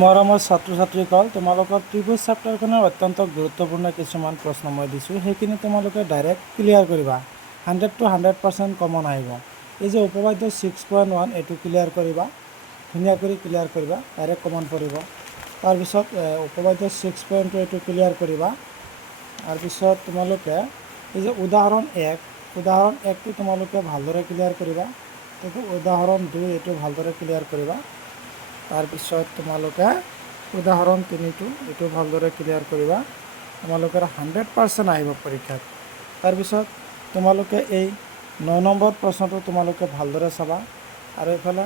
মৰমৰ ছাত্ৰ ছাত্ৰীসকল, তোমালোকৰ ত্ৰিভুজ চেপ্টাৰখনৰ অত্যন্ত গুৰুত্বপূৰ্ণ কিছুমান প্ৰশ্ন মই দিছোঁ, সেইখিনি তোমালোকে ডাইৰেক্ট ক্লিয়াৰ কৰিবা। 100 to 100% কমন আহিব। এই যে উপবাদ্য 6.1 এইটো ক্লিয়াৰ কৰিবা, ধুনীয়া কৰি ক্লিয়াৰ কৰিবা, ডাইৰেক্ট কমন পৰিব। তাৰপিছত উপবাদ্য 6.2 এইটো ক্লিয়াৰ কৰিবা। তাৰপিছত তোমালোকে এই যে উদাহৰণ 1টো তোমালোকে ভালদৰে ক্লিয়াৰ কৰিবা। এইটো উদাহৰণ 2 এইটো ভালদৰে ক্লিয়াৰ কৰিবা। তাৰপিছত তোমালোকে উদাহৰণ 3টো এইটো ভালদৰে ক্লিয়াৰ কৰিবা। তোমালোকৰ 100% আহিব পৰীক্ষাত। তাৰপিছত তোমালোকে এই 9 নম্বৰ প্ৰশ্নটো তোমালোকে ভালদৰে চাবা, আৰু এইফালে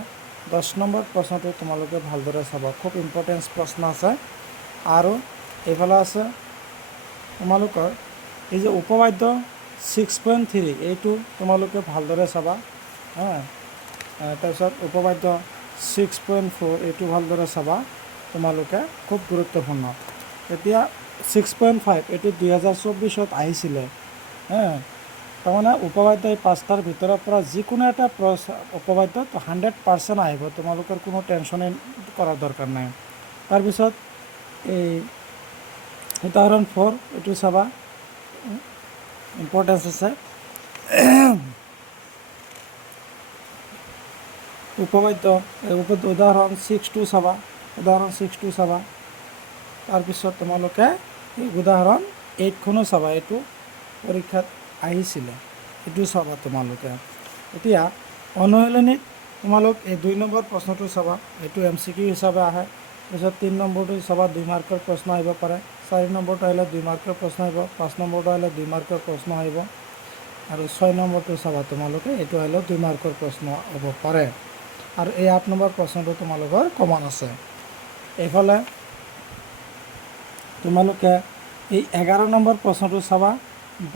10 নম্বৰ প্ৰশ্নটো তোমালোকে ভালদৰে চাবা। খুব ইম্পৰ্টেঞ্চ প্ৰশ্ন আছে। আৰু এইফালে আছে তোমালোকৰ এই যে উপবাদ্য 6.3 এইটো তোমালোকে ভালদৰে চাবা। তাৰপিছত উপবাদ্য 6.4 এইটো ভালদৰে চাবা তোমালোকে, খুব গুৰুত্বপূৰ্ণ। এতিয়া 6.5 এইটো 2024 আহিছিলে। তাৰমানে উপবাদ্য এই 5টাৰ ভিতৰৰ পৰা যিকোনো এটা উপবাদ্য 100% আহিব, তোমালোকৰ কোনো টেনশ্যনেই কৰাৰ দৰকাৰ নাই। তাৰপিছত এই উদাহৰণ 4 এইটো চাবা, ইম্পৰ্টেঞ্চ আছে। উপবাদ্য উদাহৰণ 6টো চাবা, তাৰপিছত তোমালোকে এই উদাহৰণ 8খনো চাবা, এইটো পৰীক্ষাত আহিছিলে, এইটো চাবা তোমালোকে। এতিয়া অনুশীলনীত তোমালোক এই 2 নম্বৰ প্ৰশ্নটো চাবা, এইটো MCQ হিচাপে আহে। তাৰপিছত 3 নম্বৰটো চাবা, 2 মাৰ্কৰ প্ৰশ্ন আহিব পাৰে। 4 নম্বৰটো আহিলে 2 মাৰ্কৰ প্ৰশ্ন আহিব। 5 নম্বৰটো আহিলে 2 মাৰ্কৰ প্ৰশ্ন আহিব। আৰু 6 নম্বৰটো চাবা তোমালোকে, এইটো আহিলেও 2 মাৰ্কৰ প্ৰশ্ন হ'ব পাৰে। আৰু এই 8 নম্বৰ প্ৰশ্নটো তোমালোকৰ কমন আছে। এইফালে তোমালোকে এই 11 নম্বৰ প্ৰশ্নটো চাবা,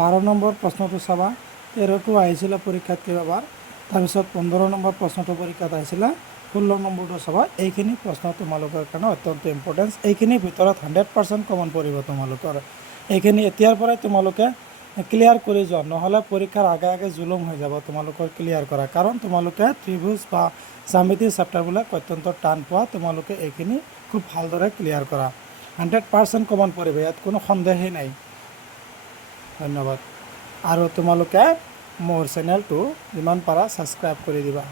12 নম্বৰ প্ৰশ্নটো চাবা, 13টো আহিছিলে পৰীক্ষাত কেইবাবাৰ। তাৰপিছত 15 নম্বৰ প্ৰশ্নটো পৰীক্ষাত আহিছিলে, 16 নম্বৰটো চাবা। এইখিনি প্ৰশ্ন তোমালোকৰ কাৰণে অত্যন্ত ইম্পৰ্টেঞ্চ। এইখিনিৰ ভিতৰত 100% কমন পৰিব তোমালোকৰ। এইখিনি এতিয়াৰ পৰাই তোমালোকে ক্লিয়াৰ কৰি যোৱা, নহ'লে পৰীক্ষাৰ আগে জুলুম হৈ যাব তোমালোকৰ ক্লিয়াৰ কৰা। কাৰণ তোমালোকে ত্ৰিভুজ বা জ্যামিতিৰ চেপ্টাৰবিলাক অত্যন্ত টান পোৱা, তোমালোকে এইখিনি খুব ভালদৰে ক্লিয়াৰ কৰা। 100% কমন পৰিব, ইয়াত কোনো সন্দেহেই নাই। ধন্যবাদ। আৰু তোমালোকে মোৰ চেনেলটো যিমান পাৰা ছাবস্ক্ৰাইব কৰি দিবা।